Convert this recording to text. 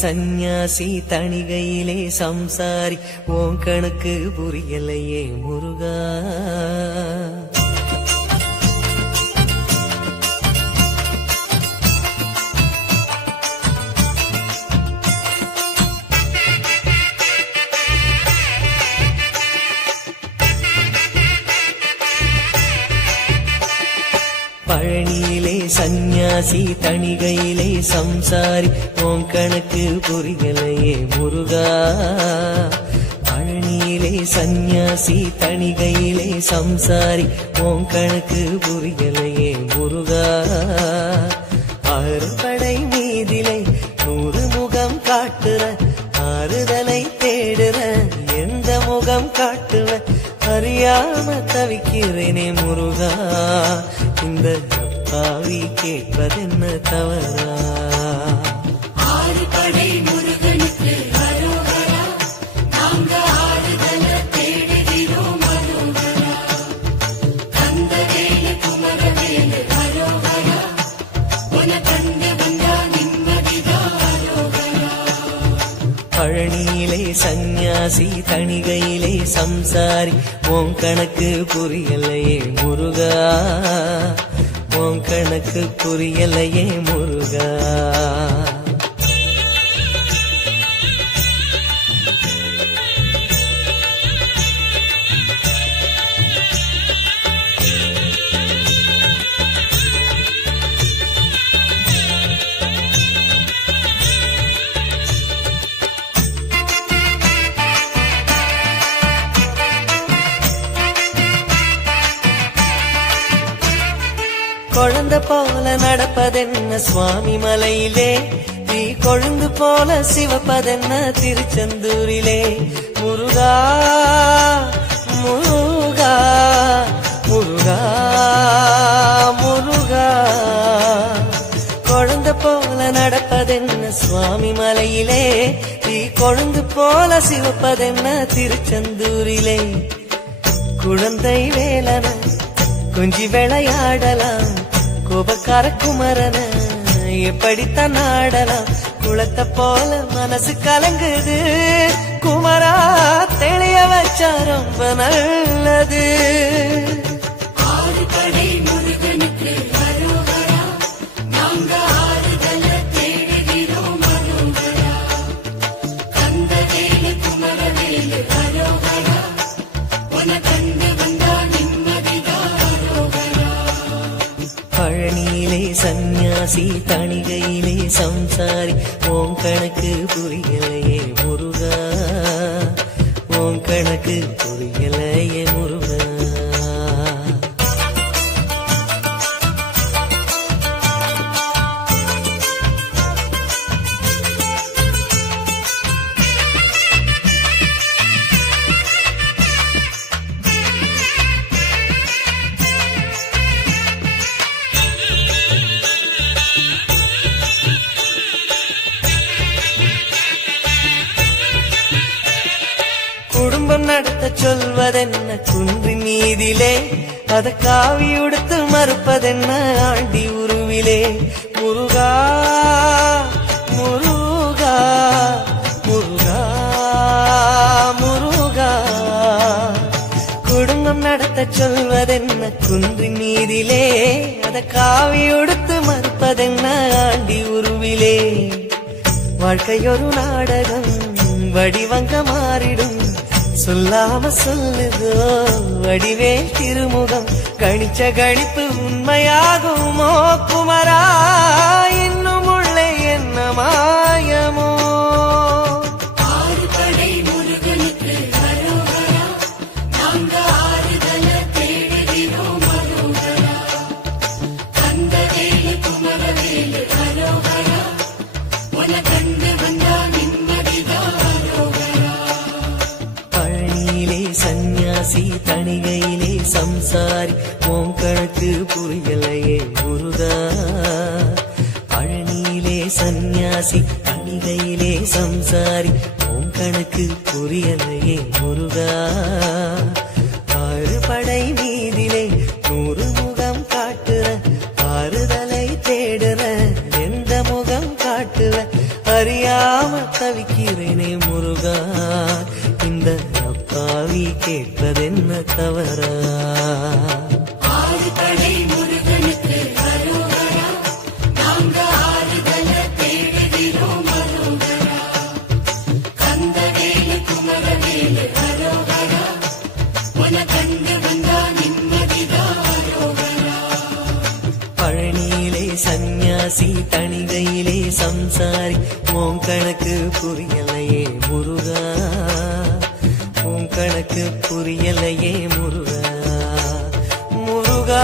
சந்நியாசி தணிகையிலே சம்சாரி உன் கணக்கு புரியலையே முருகா. பழனியிலே சந்நியாசி தணிகையிலே சம்சாரி உன் கணக்கு புரியலையே முருகா. பழனியிலே சந்நியாசி தணிகையிலே சம்சாரி உன் கணக்கு புரியலையே முருகா. ஆறுபடை மீதிலை 100 முகம் காட்டுற ஆறுதலை தேடுற எந்த முகம் காட்டுவ அறியாம தவிக்கிறேனே முருகா. இந்த பாவி கேட்பதென்ன தவறா? ஆறுபடை முருகனுக்கு அரோகரா, நாங்க ஆறுதல தேடுகிறோம் அரோகரா. கந்தவேலு குமரவேலு அரோகரா, உன கண்டு வந்தா நிம்மதிதா அரோகரா. பழனியிலே சந்நியாசி தணிகையிலே சம்சாரி உன் கணக்கு புரியலையே முருகா. உன் கணக்கு புரியலையே முருகா. குழந்தை போல நடப்பதென்ன சுவாமி மலையிலே, நீ கொழுந்து போல சிவப்பதென்ன திருச்செந்தூரிலே. முருகா முருகா முருகா முருகா. குழந்தை போல நடப்பதென்ன சுவாமி மலையிலே, நீ கொழுந்து போல சிவப்பதென்ன திருச்செந்தூரிலே. குழந்தை வேலன கொஞ்சி விளையாடலாம், கோபக்கார குமரன எப்படித்தான் ஆடலாம். குளத்தை போல மனசு கலங்குது குமரா, தெளிய வச்சா ரொம்ப நல்லது. ஆறுபடை முருகனுக்கு அரோகரா, நாங்க ஆறுதல தேடுகிறோம் அரோகரா. கந்தவேலு குமரவேலு அரோகரா, உன கண்டு வந்தா நிம்மதிதா அரோகரா. பழனியிலே சந்நியாசி தணிகையிலே சம்சாரி உன் கணக்கு புரியலையே முருகா. உன் கணக்கு புரியலையே முருகா. குடும்பம் நடத்த சொல்வதென்ன குன்றின் மீதிலே, அத காவி உடுத்து மறுப்பதென்ன ஆண்டி உருவிலே. முருகா முருகா முருகா முருகா. குடும்பம் நடத்த சொல்வதென்ன குன்றின் மீதிலே, அத காவி உடுத்து மறுப்பதென்ன ஆண்டி உருவிலே. வாழ்க்கையொரு நாடகம் வடிவங்க மாறிடும், சொல்லாம சொல்லுதோ வடிவேல் திருமுகம். கணிச்ச கணிப்பு உண்மையாகுமோ குமரா, இன்னும் உள்ளே என்ன மாயமோ. ஆறுபடை முருகனுக்கு அரோகரா, நாங்க ஆறுதல தேடுகிறோம் அரோகரா. கந்தவேலு குமரவேலு அரோகரா, உன கண்டு வந்தா நிம்மதிதா அரோகரா. பழனியிலே சந்நியாசி தணிகையிலே சம்சாரி உன் கணக்கு புரியலையே முருகா. பழனியிலே சந்நியாசி தணிகையிலே சம்சாரி உன் கணக்கு புரியலையே முருகா. ஆறுபடை மீதிலே 100 முகம் காட்டுற ஆறுதலை தேடுற எந்த முகம் காட்டுவ அறியாம தவிக்கிறேனே முருகா, இந்த அப்பாவி கேட்பதென்ன தவறா? ஆறு படை முருகனுக்கு அரோகரா, நாங்க ஆறுதல தேடுகிறோம் அரோகரா. கந்தவேலு குமரவேலு அரோகரா, உன கண்டு வந்தா நிம்மதிதான் அரோகரா. பழனியிலே சந்நியாசி, தணிகையிலே சம்சாரி, உன் கணக்கு புரியலையே முருகா, உன் கணக்கு புரியலையே முருகா. முருகா